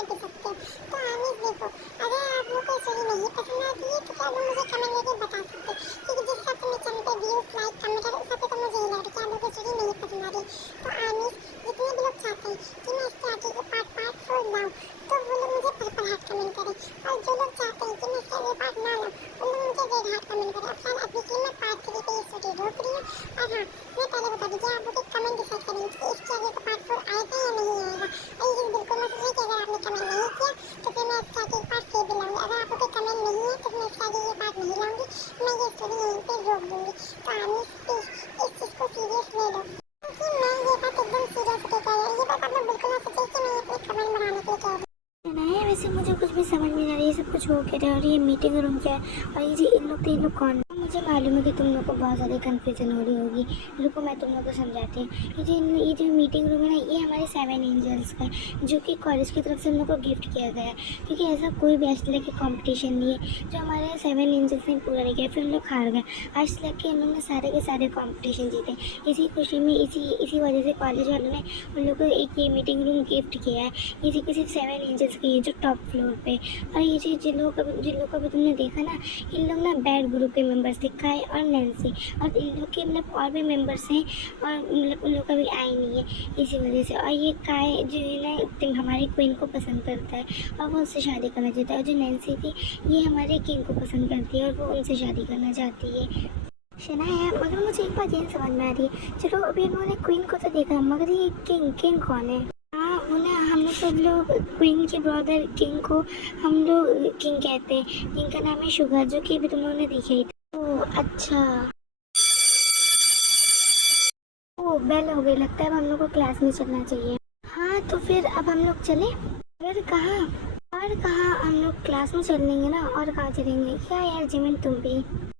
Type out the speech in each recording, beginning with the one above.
कर भी सकते हो। तो आमिर देखो, अगर आप लोग को स्टोरी नहीं पसंद आती है तो क्या आप लोग मुझे कमेंट करके बता सकते हो, क्योंकि जिस हिसाब से मेरे चैनल पे व्यूज लाइक कमेंट है उस हिसाब से तो मुझे ये लग रहा है कि आप लोग को स्टोरी नहीं पसंद आ रही। तो आमिर जितने भी लोग चाहते हैं कि मैं इसके आगे के पार्ट 4 लाऊं तो वो लोग मुझे पर्पल हार्ट कमेंट करें, और जो लोग चाहते हैं कि मैं इसके आगे पार्ट ना लाऊं उन लोग मुझे रेड हार्ट कमेंट करें। अब फिलहाल अभी के लिए मैं पार्ट 3 पे ये स्टोरी रोक रही हूँ। और हाँ, मैं पहले बता दीजिए, आप लोग एक कमेंट डिसाइड करेंगे कि इसके आगे का पार्ट 4 आएगा या नहीं आएगा। और ये चीज़ बिल्कुल मत सोचिए कि अगर आपने कमेंट नहीं किया तो फिर मैं इसके आगे एक पार्ट 3 भी लाऊंगी। अगर आप लोग के कमेंट नहीं है तो मैं इसके आगे ये पार्ट नहीं लाऊंगी, मैं ये स्टोरी यहीं पे रोक दूंगी। तो आमिर प्लीज इस चीज़ को सीरियस ले लो, क्योंकि मैं ये बात एकदम सीरियस होकर कह रही हूँ। ये बात आप लोग बिल्कुल ना सोचिए कि मैं ये अपने कमेंट बनाने के लिए कह रही हूँ। है वैसे मुझे कुछ भी समझ में नहीं आ रही, ये सब कुछ हो क्या रहा है और ये मीटिंग रूम क्या है और ये जी इन लोग तो इन लोग कौन। मुझे मालूम है कि तुम लोग को बहुत ज़्यादा कन्फ्यूजन हो रही होगी, रुको मैं तुम लोग को समझाती हूँ। ये जो मीटिंग रूम है ना, ये हमारे 7 एंजल्स का है, जो कि कॉलेज की तरफ से हम लोग को गिफ्ट किया गया है, क्योंकि ऐसा कोई भी आज तक का कॉम्पिटिशन नहीं है जो हमारे 7 एंजल्स ने पूरा नहीं किया, फिर हम लोग हार गए। आज तक के हम लोग ने सारे के सारे कॉम्पिटिशन जीते, इसी खुशी में इसी वजह से कॉलेज वालों ने उन लोग को एक ये मीटिंग रूम गिफ्ट किया है। ये किसी 7 एंजल्स की है जो टॉप फ्लोर पे। और ये जिन लोगों का भी तुमने देखा ना, इन लोग ना बैड ग्रुप के मेंबर्स थे, काय और नैन्सी, और इन लोग के मतलब और भी मेंबर्स हैं और मतलब उन लोग का भी आई नहीं है इसी वजह से। और ये काय जो है ना हमारी क्वीन को पसंद करता है और वो उससे शादी करना चाहता है, और जो नैन्सी थी ये हमारे किंग को पसंद करती है और वो उनसे शादी करना चाहती है। शना है, मगर मुझे एक बात ये समझ में आ रही है, चलो अभी इन्होंने क्वीन को तो देखा, मगर ये किंग कौन है। उन्हें हम सब लोग क्वीन के ब्रदर किंग को हम लोग किंग कहते हैं। किंग का नाम है शुगर, जो कि अभी तुम लोगों ने देखा ही था। ओह अच्छा, ओह बेल हो गई, लगता है अब हम लोग को क्लास में चलना चाहिए। हाँ तो फिर अब हम लोग चले, फिर कहाँ और कहाँ हम लोग क्लास में चल लेंगे ना, और कहाँ चलेंगे क्या यार जिमिन तुम भी।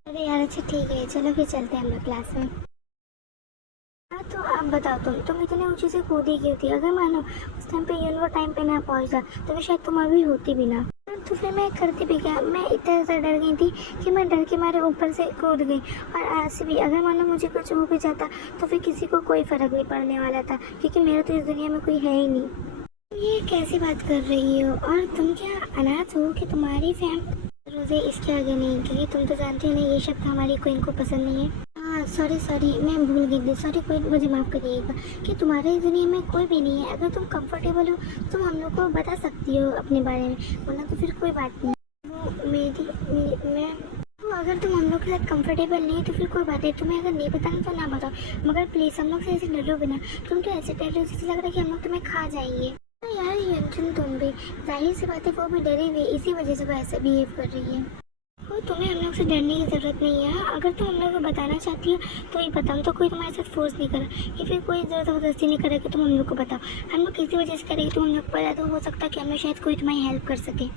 अरे यार अच्छा ठीक है, चलो फिर चलते हैं हम लोग क्लास में। हाँ तो अब बताओ, तुम इतने ऊंचे से कूदी क्यों थी। अगर मानो उस टाइम पे यूनिवर्स टाइम पे ना पहुंचता तो फिर शायद तुम अभी होती भी ना। तो फिर मैं करती भी क्या, मैं इतना ज़्यादा डर गई थी कि मैं डर के मारे ऊपर से कूद गई। और आज भी अगर मानो मुझे कुछ हो भी जाता तो फिर किसी को कोई फ़र्क नहीं पड़ने वाला था, क्योंकि मेरा तो इस दुनिया में कोई है ही नहीं। ये कैसी बात कर रही हो, और तुम क्या अनाथ हो कि तुम्हारी फैम रोज़े इसके आगे नहीं, क्योंकि तुम तो जानते हो ना ये शब्द हमारी क्वीन को पसंद नहीं है। हाँ सॉरी मैं भूल गई थी, सॉरी कोई मुझे माफ़ करिएगा कि तुम्हारे इस दुनिया में कोई भी नहीं है। अगर तुम कंफर्टेबल हो तो तुम हम लोग को बता सकती हो अपने बारे में, वरना तो फिर कोई बात नहीं। वो मैं तो अगर तुम हम लोग के साथ कंफर्टेबल नहीं तो फिर कोई बात नहीं, तुम्हें अगर नहीं बताना तो ना बताओ, मगर प्लीज़ हम लोग से ऐसे डरो बिना। तुम तो ऐसे डर रहे हो जैसे लग रहा है कि हम लोग तुम्हें खा जाएंगे। यार यंजन तुम भी, जाहिर सी बात है वो भी डरे हुए, इसी वजह से वो ऐसे बिहेव कर रही है। तो तुम्हें हम लोग से डरने की ज़रूरत नहीं है। अगर तुम हम लोग को बताना चाहती हो तो ये बताओ, तो कोई तुम्हारे साथ फोर्स नहीं करा या फिर कोई ज़बरदस्ती नहीं करा कि तुम हम लोग को बताओ। हम लोग किसी वजह से करेंगे तो हम लोग को पता तो हो सकता है कि हमें शायद कोई तुम्हारी हेल्प कर सके।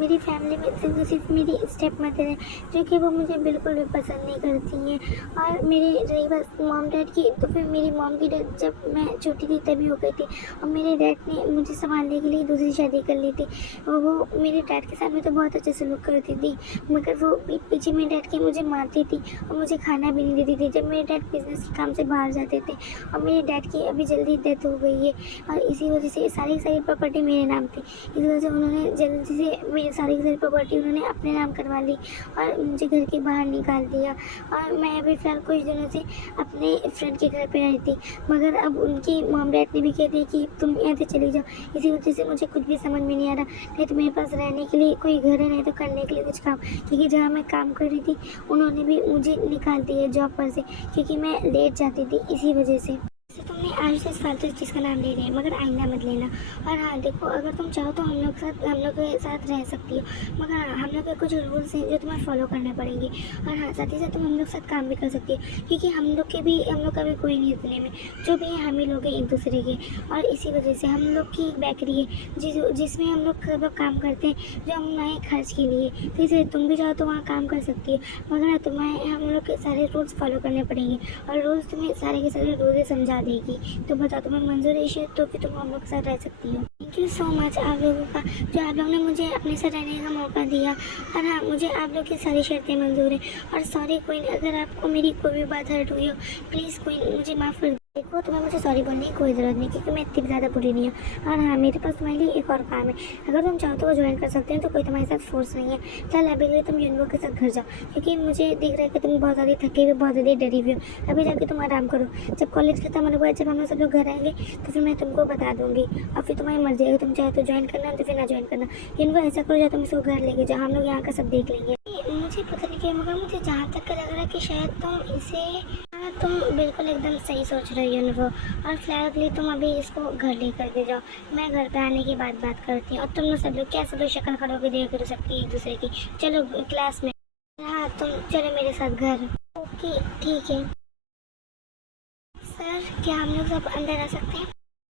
मेरी फैमिली में सिर्फ मेरी स्टेप मदर है जो कि वो मुझे बिल्कुल भी पसंद नहीं करती हैं। और मेरी रही बात मॉम डैड की, तो फिर मेरी मॉम की डेथ जब मैं छोटी थी तभी हो गई थी, और मेरे डैड ने मुझे संभालने के लिए दूसरी शादी कर ली थी। और वो मेरे डैड के साथ में तो बहुत अच्छे सलूक करती थी, मगर वो पीठ पीछे मेरे डैड के मुझे मारती थी और मुझे खाना भी नहीं देती थी जब मेरे डैड बिजनेस के काम से बाहर जाते थे। और मेरे डैड की अभी जल्दी डेथ हो गई है, और इसी वजह से सारी प्रॉपर्टी मेरे नाम थी। इस वजह से उन्होंने जल्दी से मेरी सारी प्रॉपर्टी उन्होंने अपने नाम करवा ली और मुझे घर के बाहर निकाल दिया। और मैं अभी फ़िलहाल कुछ दिनों से अपने फ्रेंड के घर पे रही थी, मगर अब उनकी मॉम डैड ने भी कह दिया कि तुम यहाँ से चली जाओ। इसी वजह से मुझे कुछ भी समझ में नहीं आ रहा, नहीं तो मेरे पास रहने के लिए कोई घर है, नहीं तो करने के लिए कुछ काम, क्योंकि जहाँ मैं काम कर रही थी उन्होंने भी मुझे निकाल दिया जॉब पर से, क्योंकि मैं लेट जाती थी इसी वजह से। तुमने आज से इस फालतू चीज़ का नाम ले रहे हैं, मगर आइंदा मत लेना। और हाँ देखो, अगर तुम चाहो तो हम लोग के साथ रह सकती हो, मगर हाँ हम लोग के कुछ रूल्स हैं जो तुम्हें फॉलो करने पड़ेंगे। और हाँ साथ ही साथ तुम हम लोग के साथ काम भी कर सकती हो, क्योंकि हम लोग का भी कोई नहीं दुनिया में, जो भी है हम ही लोग हैं एक दूसरे के। और इसी वजह से हम लोग की एक बेकरी है जिसमें हम लोग सब लोग काम करते हैं, जो हम नए खर्च के लिए। तो इसलिए तुम भी चाहो तो वहाँ काम कर सकती हो, मगर हाँ तुम्हें हम लोग के सारे रूल्स फॉलो करने पड़ेंगे, और रूल्स तुम्हें सारे के सारे रूल्स समझा देगी। तो बताओ तुम्हें मंजूर है तो फिर तुम हम लोग के साथ रह सकती हो। थैंक यू सो मच आप लोगों का, जो आप लोगों ने मुझे अपने साथ रहने का मौका दिया। और हाँ मुझे आप लोग की सारी शर्तें मंजूर है। और सॉरी क्वीन, अगर आपको मेरी कोई भी बात हर्ट हुई हो, प्लीज़ क्वीन मुझे माफ़ कर देखो, तुम्हें मुझे सॉरी बोलने की कोई ज़रूरत नहीं, क्योंकि मैं इतनी ज़्यादा बुरी नहीं हूँ। और हाँ, मेरे पास तुम्हारे लिए एक और काम है। अगर तुम चाहो तो वो ज्वाइन कर सकते हैं, तो कोई तुम्हारे साथ फोर्स नहीं है। फिलहाल अभी के लिए तुम यूनिवर्स के साथ घर जाओ, क्योंकि मुझे दिख रहा है कि तुम बहुत ज़्यादा थके हुए, बहुत ज़्यादा डरी हुई हो। अभी जाके तुम आराम करो। जब कॉलेज खत्म होने के बाद जब हम लोग सब लोग घर आएंगे, तो फिर मैं तुमको बता दूंगी, और फिर तुम्हारी मर्जी है। तुम चाहे तो ज्वाइन करना, तो फिर ना ज्वाइन करना। यूनिवर्स ऐसा करो, या तुम इसको घर लेके जाओ, हम लोग यहाँ का सब देख लेंगे। मुझे पता नहीं क्या होगा, मुझे जहाँ तक लग रहा है कि शायद तुम इसे, हाँ, तुम बिल्कुल एकदम सही सोच रही हो यूनिवर्स। और फिलहाल के लिए तुम अभी इसको घर लेकर के जाओ। मैं घर पे आने के बाद बात करती हूँ। और तुम लोग सब लोग क्या, सब लोग शक्ल खड़ो के देख रहे सबकी एक दूसरे की। चलो क्लास में, हाँ तुम चलो मेरे साथ घर। ओके ठीक है सर, क्या हम लोग सब अंदर आ सकते हैं?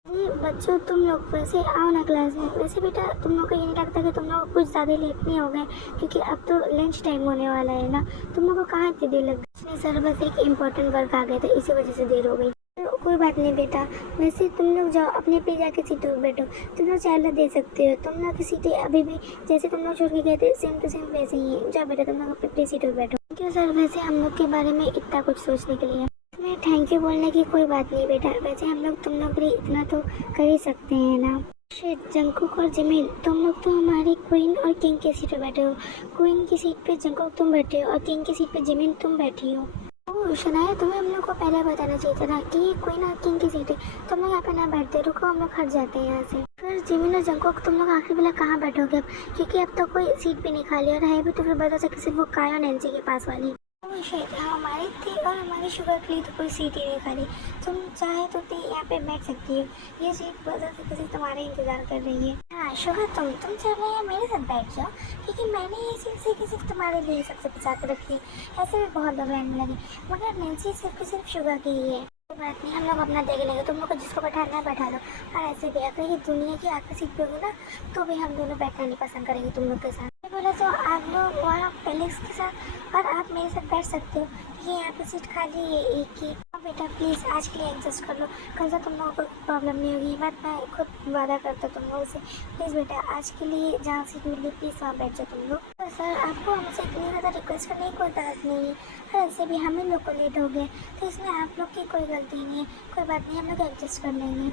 जी बच्चों, तुम लोग वैसे आओ ना क्लास में। वैसे बेटा, तुम लोग को ये नहीं लगता कि तुम लोग कुछ ज़्यादा लेट नहीं हो गए, क्योंकि अब तो लंच टाइम होने वाला है ना। तुम लोग को कहाँ इतनी देर लग गई? नहीं सर, बस एक इम्पोर्टेंट वर्क आ गया था, इसी वजह से देर हो गई। तो कोई बात नहीं बेटा, वैसे तुम लोग जाओ अपने पे जाके सीटों पर बैठो। तुम लोग चार्जर दे सकते हो। तुम लोग की सीटें अभी भी जैसे तुम लोग छोड़ के गए थे, सेम टू सेम वैसे ही है। जाओ बेटा, तुम लोग अपनी सीटों पर बैठो। थैंक यू सर, वैसे हम लोग के बारे में इतना कुछ सोचने के लिए। मैं थैंक यू बोलने की कोई बात नहीं बेटा। वैसे हम लोग तुम लोग के लिए इतना तो कर ही सकते हैं ना। शिट, जंकुक और जिमिन, तुम लोग तो हमारी क्वीन और किंग की सीट पे बैठे हो। क्वीन की सीट पे जंकुक तुम बैठे हो, और किंग की सीट पे जिमिन तुम बैठी हो। ओह शनाया, तुम्हें हम लोग को पहले बताना चाहिए था ना कि ये क्वीन और किंग की सीट है। तुम लोग यहाँ पे ना बैठते, रुको हम लोग हट जाते हैं यहाँ से। फिर जिमिन और जंकुक, तुम लोग आखिरी बेला कहाँ बैठोगे अब, क्योंकि अब तो कोई सीट भी नहीं खाली, और है भी तो फिर बता सकते सिर्फ वो काया और नैन्सी के पास वाली। शायद हमारी थी, और हमारी शुगर के लिए तो कोई सीट ही नहीं खाली। तुम चाहे तो यहाँ पे बैठ सकती हो। ये सीट बदल से किसी तुम्हारे इंतजार कर रही है। हाँ शुगर, तुम चल रहे हैं मेरे साथ बैठ जाओ, क्योंकि मैंने ये सीट सिर्फ तुम्हारे लिए सबसे बचा कर रखी है। ऐसे भी बहुत लोग रहने लगे, मगर नैन्सी सिर्फ शुगर की ही है। कोई बात नहीं, हम लोग अपना देख लेंगे। तुम लोग को जिसको बैठाना है बैठा लो। और ऐसे भी अगर ये दुनिया की आखिरी सीट पे होगी ना, तो भी हम दोनों बैठना नहीं पसंद करेंगे तुम लोग के साथ। बोला तो आप लोग वहाँ पेलिक्स के साथ, और आप मेरे साथ बैठ सकते हो। ये यहाँ पे सीट खाली है एक ही। हाँ बेटा प्लीज़, आज के लिए एडजस्ट कर लो, कल से तुम लोगों को प्रॉब्लम नहीं होगी। मैं खुद वादा करता तुम लोगों से। प्लीज़ बेटा, आज के लिए जहाँ सीट मिली प्लीज़ वहाँ बैठ जाओ तुम लोग। तो सर, आपको हमसे इतनी ज़्यादा रिक्वेस्ट करने की कोई जरूरत नहीं है। और ऐसे भी हम ही लोग को लेट हो गए, तो इसमें आप लोग की कोई गलती नहीं है। कोई बात नहीं, हम लोग एडजस्ट कर लेंगे।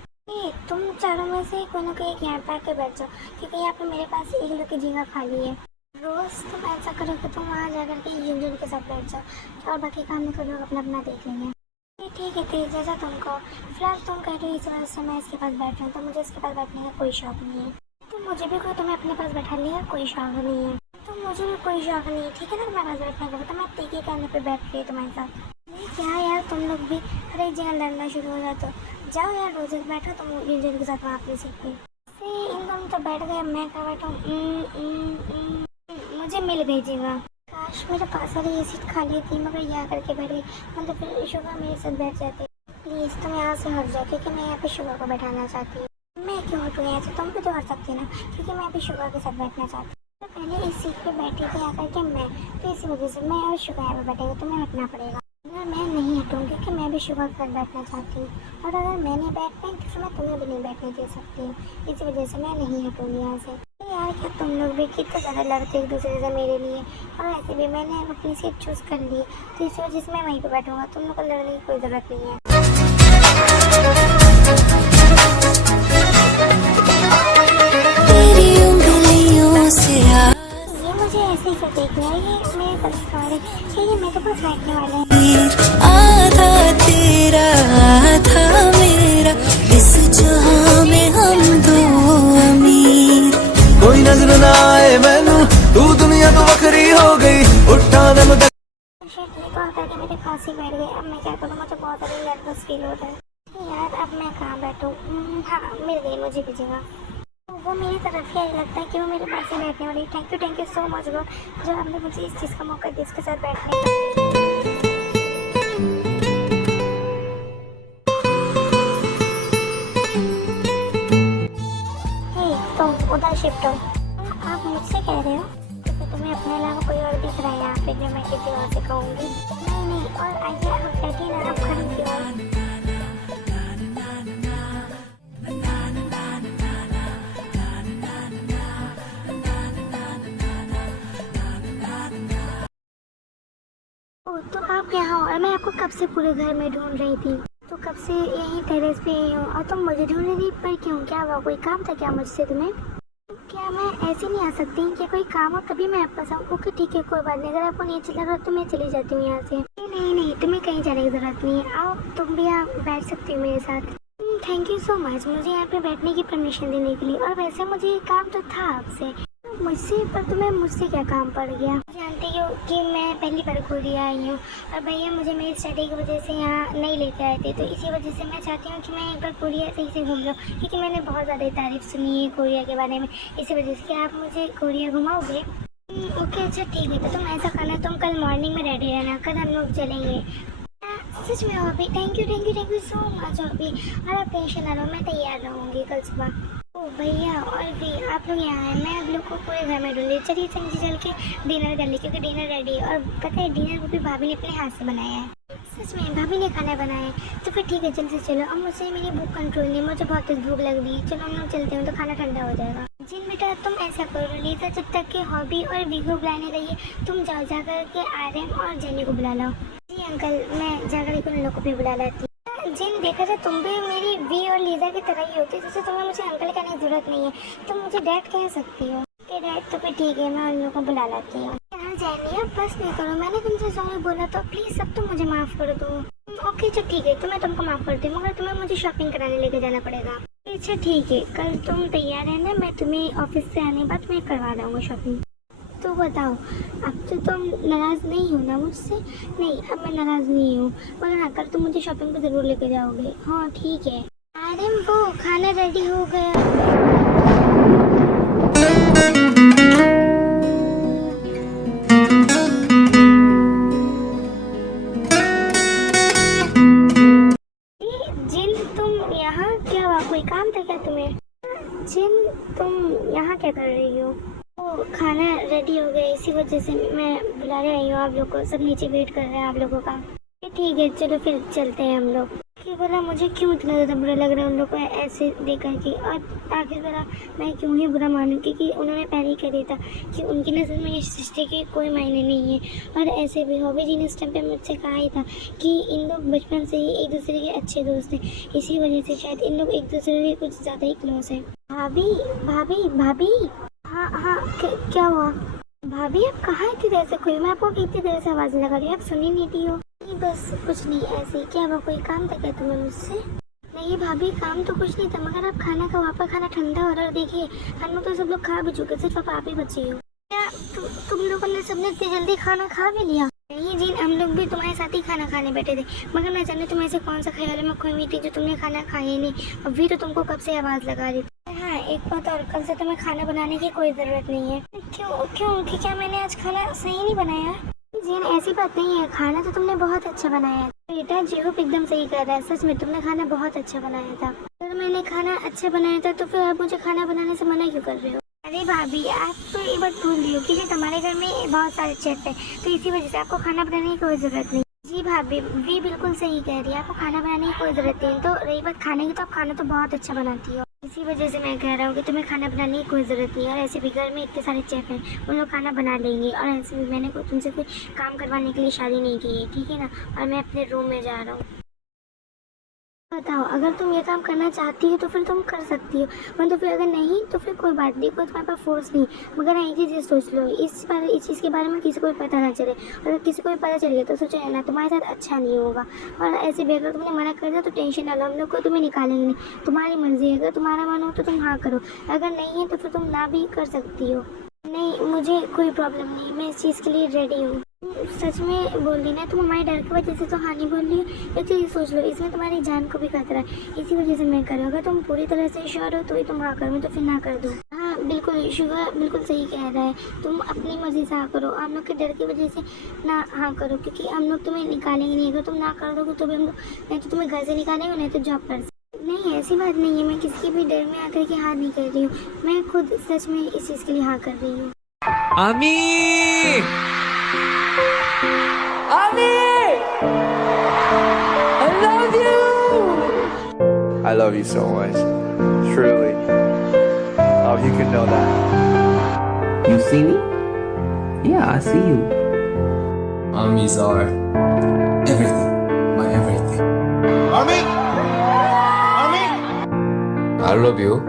तुम चारों में से कोई ना कोई एक यहाँ पे आके बैठ जाओ, क्योंकि यहाँ पे मेरे पास एक लोग की जगह खाली है। रोज़ तुम ऐसा करो कि तुम वहाँ जाकर के यूनियन के साथ बैठ जाओ, और बाकी काम में लोग अपना अपना देख लेंगे। ठीक है तेज, जैसा तुमको। फिलहाल तुम कह रहे हो इस वजह से मैं इसके पास बैठ रहा हूँ, तो मुझे इसके पास बैठने का कोई शौक नहीं है। तो मुझे भी तुम्हें अपने पास बैठाने का कोई शौक नहीं है। तो मुझे भी कोई शौक नहीं है, ठीक है ना तुम्हारे पास बैठने का। तो मैं तीखे कहने पर बैठ रही तुम्हारे साथ। क्या यार, तुम लोग भी हर एक जगह लड़ना शुरू हो जाते हो। जाओ यार, रोज बैठो तुम यूनियन के साथ वहाँ अपनी सीट पे। इन दोनों तो बैठ गए, मैं कहाँ बैठा हूँ। मुझे मिल गई जगह। काश मेरे पास वाली ये सीट खाली थी, मगर यहाँ करके बैठ गई। मतलब फिर शुगर मेरे साथ बैठ जाते। प्लीज़ तुम यहाँ से हट जाओ, क्योंकि मैं यहाँ पे शुगर को बैठाना चाहती हूँ। मैं क्यों हटूँ यहाँ से, तुम भी तो हट सकती ना, क्योंकि मैं अभी शुगर के साथ बैठना चाहती हूँ। तो पहले इस सीट पे बैठी थी आकर के मैं, तो इसी वजह से मैं और शुगर यहाँ पे बैठेगा, तुम्हें हटना पड़ेगा। अगर मैं नहीं हटूँगी, क्योंकि मैं भी शुगर के साथ बैठना चाहती हूँ, और अगर मैं नहीं बैठ पाई तो फिर मैं तुम्हें भी नहीं बैठने दे सकती हूँ। इसी वजह से मैं नहीं हटूँगी यहाँ से। यार क्या तुम लोग भी कितने ज़्यादा लड़ते एक दूसरे से मेरे लिए, और ऐसे भी मैंने अपनी सीट चूज़ कर ली, तो इस वजह से मैं वहीं पे बैठूंगा। तुम लोग को लड़ने की कोई ज़रूरत नहीं है। तेरी उंगलियों से ये मुझे ऐसे ही क्यों देख रहा है, ये मेरे तरफ सवाल है कि ये मेरे पास बैठने वाला है। आधा तेरा आधा मेरा, इस जहां में हम दो अमीर। कोई नजर ना आए मैनू, तू दुनिया तो वखरी हो गई। उठा दम तक ये तो आकर के मेरे पास ही बैठ गए। अब मैं क्या करूँ, मुझे बहुत ज़्यादा नर्वस फील होता है यार। अब मैं कहाँ बैठूँ। हाँ मिल गई मुझे भी जगह। वो मेरी तरफ ही लगता है कि वो मेरे पास ही बैठने वाली। Thank you so much God, जो आपने मुझे इस चीज़ का मौका दिया इसके साथ बैठने का। तो उधर शिफ्ट हो। आप मुझसे कह रहे हो कि तुम्हें अपने अलावा कोई और दिख रहा है यहाँ पे, जो मैं किसी और से कहूँगी? नहीं, और आइए आप बैठिए ना, आप खड़ी क्यों हो? तो आप यहाँ हो, और मैं आपको कब से पूरे घर में ढूंढ रही थी। तो कब से यहीं टेरेस पे ही हूँ और तुम मुझे ढूंढ रही पर क्यों? क्या हुआ? कोई काम था क्या मुझसे तुम्हें? क्या मैं ऐसे नहीं आ सकती? क्या कोई काम हो तभी मैं आप पास आऊँ? ओके ठीक है, कोई बात नहीं। अगर आपको नहीं अच्छा लग रहा तो मैं चली जाती हूँ यहाँ से। नहीं नहीं, तुम्हें कहीं जाने की ज़रूरत नहीं है। आओ, तुम भी यहाँ बैठ सकती हो मेरे साथ। थैंक यू सो मच मुझे यहाँ पे बैठने की परमिशन देने के लिए। और वैसे मुझे काम तो था आपसे, मुझसे, पर तुम्हें मुझसे क्या काम पड़ गया? जानती हो कि मैं पहली बार कोरिया आई हूँ और भैया मुझे मेरी स्टडी की वजह से यहाँ नहीं लेके आए थे, तो इसी वजह से मैं चाहती हूँ कि मैं एक बार कोरिया सही से घूम लूँ, क्योंकि मैंने बहुत ज़्यादा तारीफ सुनी है कोरिया के बारे में। इसी वजह से क्या आप मुझे कोरिया घुमाओगे? ओके अच्छा ठीक है, तो तुम ऐसा करना, तुम कल मॉर्निंग में रेडी रहना, कल हम लोग चलेंगे। सच में अभी? थैंक यू सो मच अभी। और आप टेंशन ना लो, मैं तैयार रहूँगी कल सुबह। ओ भैया, और भी आप लोग यहाँ हैं? मैं आप लोग को पूरे घर में ढूंढ रही। चलिए समझी चल के डिनर कर ली, क्योंकि डिनर रेडी है। और पता है डिनर को भी भाभी ने अपने हाथ से बनाया है। सच में भाभी ने खाना बनाया है? तो फिर ठीक है, जल्दी से चलो। अब मुझसे मेरी भूख कंट्रोल नहीं, मुझे बहुत तेज भूख लग रही है। चलो हम लोग चलते हैं, तो खाना ठंडा हो जाएगा। जिन बेटा तुम ऐसा करो, लीजा जब तक के हॉबी और वीगो बुलाने गई है, तुम जाओ जा कर के आर्यन और जेनी को बुला लो। जी अंकल, मैं जाकर के उन लोग को भी बुला लाती हूँ। जिन देखा जाए तुम भी मेरी वी और लीजा की तरह ही होती, जैसे तुम्हें मुझे अंकल कहने की जरूरत नहीं है, तुम मुझे डैड कह सकती हो। कि डैड तो फिर ठीक है, मैं उन लोगों को बुला लाती हूँ। यार जेनी अब बस नहीं करो, मैंने तुमसे सॉरी बोला तो प्लीज़ अब तुम मुझे माफ़ कर दो। ओके अच्छा ठीक है, तो मैं तुमको माफ़ करती हूँ, मगर तुम्हें मुझे शॉपिंग कराने लेके जाना पड़ेगा। अच्छा ठीक है, कल तुम तैयार रहना, मैं तुम्हें ऑफिस से आने के बाद तुम्हें करवा दूँगा शॉपिंग। तो बताओ, अब तो तुम नाराज़ नहीं हो ना मुझसे? नहीं, अब मैं नाराज़ नहीं हूँ, मगर हाँ कल तुम मुझे शॉपिंग पे ज़रूर लेके जाओगे। हाँ ठीक है। अरे वो खाना रेडी हो गया। जिन तुम यहाँ क्या हुआ? कोई काम था क्या तुम्हें? जिन तुम यहाँ क्या कर रही हो? वो खाना रेडी हो गया, इसी वजह से मैं बुलाने आई हूँ आप लोग को। सब नीचे वेट कर रहे हैं आप लोगों का। ठीक है चलो फिर चलते हैं हम लोग। कि बोला मुझे क्यों इतना ज़्यादा बुरा लग रहा है उन लोग को ऐसे देख कर के, और आखिर बोला मैं क्यों ही बुरा मानूँ, क्योंकि उन्होंने पहले ही कह दिया था कि उनकी नज़र में इस रिश्ते के कोई मायने नहीं है। और ऐसे भी हॉबी जी ने इस टाइम पे मुझसे कहा ही था कि इन लोग बचपन से ही एक दूसरे के अच्छे दोस्त हैं, इसी वजह से शायद इन लोग एक दूसरे के कुछ ज़्यादा ही क्लोज हैं। भाभी भाभी भाभी, हाँ हाँ क्या हुआ? भाभी आप कहाँ इतनी देर से? कोई मैं आपको कितनी देर से आवाज़ लगा रही हूँ, आप सुनी नहीं थी हो? नहीं बस कुछ नहीं, ऐसे ही। क्या हुआ, कोई काम था क्या तुम्हें मुझसे? नहीं भाभी काम तो कुछ नहीं था, मगर आप खाना खाओ, आपका खाना ठंडा हो रहा है। देखिए हम लोग तो सब लोग खा भी चुके, सिर्फ आप ही बची हो। क्या तुम लोगों ने सबने इतनी जल्दी खाना खा भी लिया? नहीं जी, हम लोग भी तुम्हारे साथ ही खाना खाने बैठे थे, मगर मैं जाने तुम ऐसे कौन सा ख्याल में खोई हुई थी जो तुमने खाना खाया ही नहीं। अभी तो तुमको कब से आवाज़ लगा रही थी। हाँ एक बात और, कल से तुम्हें खाना बनाने की कोई ज़रूरत नहीं है। क्यों कि क्या मैंने आज खाना सही नहीं बनाया? जीन ऐसी बात नहीं है, खाना तो तुमने बहुत अच्छा बनाया है बेटा। जीहूप एकदम सही कर रहा है, सच में तुमने खाना बहुत अच्छा बनाया था। अगर मैंने खाना अच्छा बनाया था तो फिर आप मुझे खाना बनाने से मना क्यों कर रहे हो? अरे भाभी आप तो ये बात भूल रही हो कि हमारे घर में बहुत सारे शेफ हैं, तो इसी वजह से आपको खाना बनाने की कोई ज़रूरत नहीं। जी भाभी भी बिल्कुल सही कह रही है, आपको खाना बनाने की कोई ज़रूरत नहीं। तो रही बात खाने की, तो आप खाना तो बहुत अच्छा बनाती हो, इसी वजह से मैं कह रहा हूँ कि तुम्हें खाना बनाने की कोई ज़रूरत नहीं है। और ऐसे भी घर में इतने सारे शेफ हैं, उन लोग खाना बना लेंगे। और ऐसे भी मैंने तुमसे कोई काम करवाने के लिए शादी नहीं की है, ठीक है ना? और मैं अपने रूम में जा रहा हूँ। बताओ, अगर तुम ये काम करना चाहती हो तो फिर तुम कर सकती हो, मतलब तो फिर अगर नहीं तो फिर कोई बात नहीं, कोई तुम्हारे पास फोर्स नहीं। मगर एक चीज़ सोच लो, इस चीज़ के बारे में किसी को भी पता ना चले। अगर किसी को भी पता चल गया तो सोचो है ना, तुम्हारे साथ अच्छा नहीं होगा। और ऐसे भी अगर तुमने मना कर दिया तो टेंशन ना लो, हम लोग को तुम्हें निकालेंगे नहीं। तुम्हारी मर्जी है, अगर तुम्हारा मन हो तो तुम हाँ करो, अगर नहीं है तो फिर तुम ना भी कर सकती हो। नहीं मुझे कोई प्रॉब्लम नहीं, मैं इस चीज़ के लिए रेडी हूँ। सच में बोल रही ना, तुम हमारे डर की वजह से तो हाँ नहीं बोल रही हो। एक चीज़ सोच लो, इसमें तुम्हारी जान को भी खतरा है, इसी वजह से मैं कर रही हूँ। अगर तुम पूरी तरह से श्योर हो तो ही तुम हाँ करो, मैं तो फिर ना कर दूँ। हाँ बिल्कुल, शुगर बिल्कुल सही कह रहा है, तुम अपनी मर्जी से हाँ करो, हम लोग के डर की वजह से ना हाँ करो, क्योंकि हम लोग तुम्हें निकालेंगे नहीं। अगर तुम ना कर दोगे तो भी हम लोग नहीं तो तुम्हें घर से निकालेंगे, नहीं तो जॉब कर। नहीं ऐसी बात नहीं है, मैं किसी के भी डर में आकर के हाँ नहीं कर रही हूँ, मैं खुद सच में इस चीज़ के लिए हाँ कर रही हूँ। Ami! Ami! I love you! I love you so much. Truly. Oh, you can know that. You see me? Yeah, I see you. Amis are everything. My everything. Ami! I love you.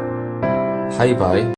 Bye bye.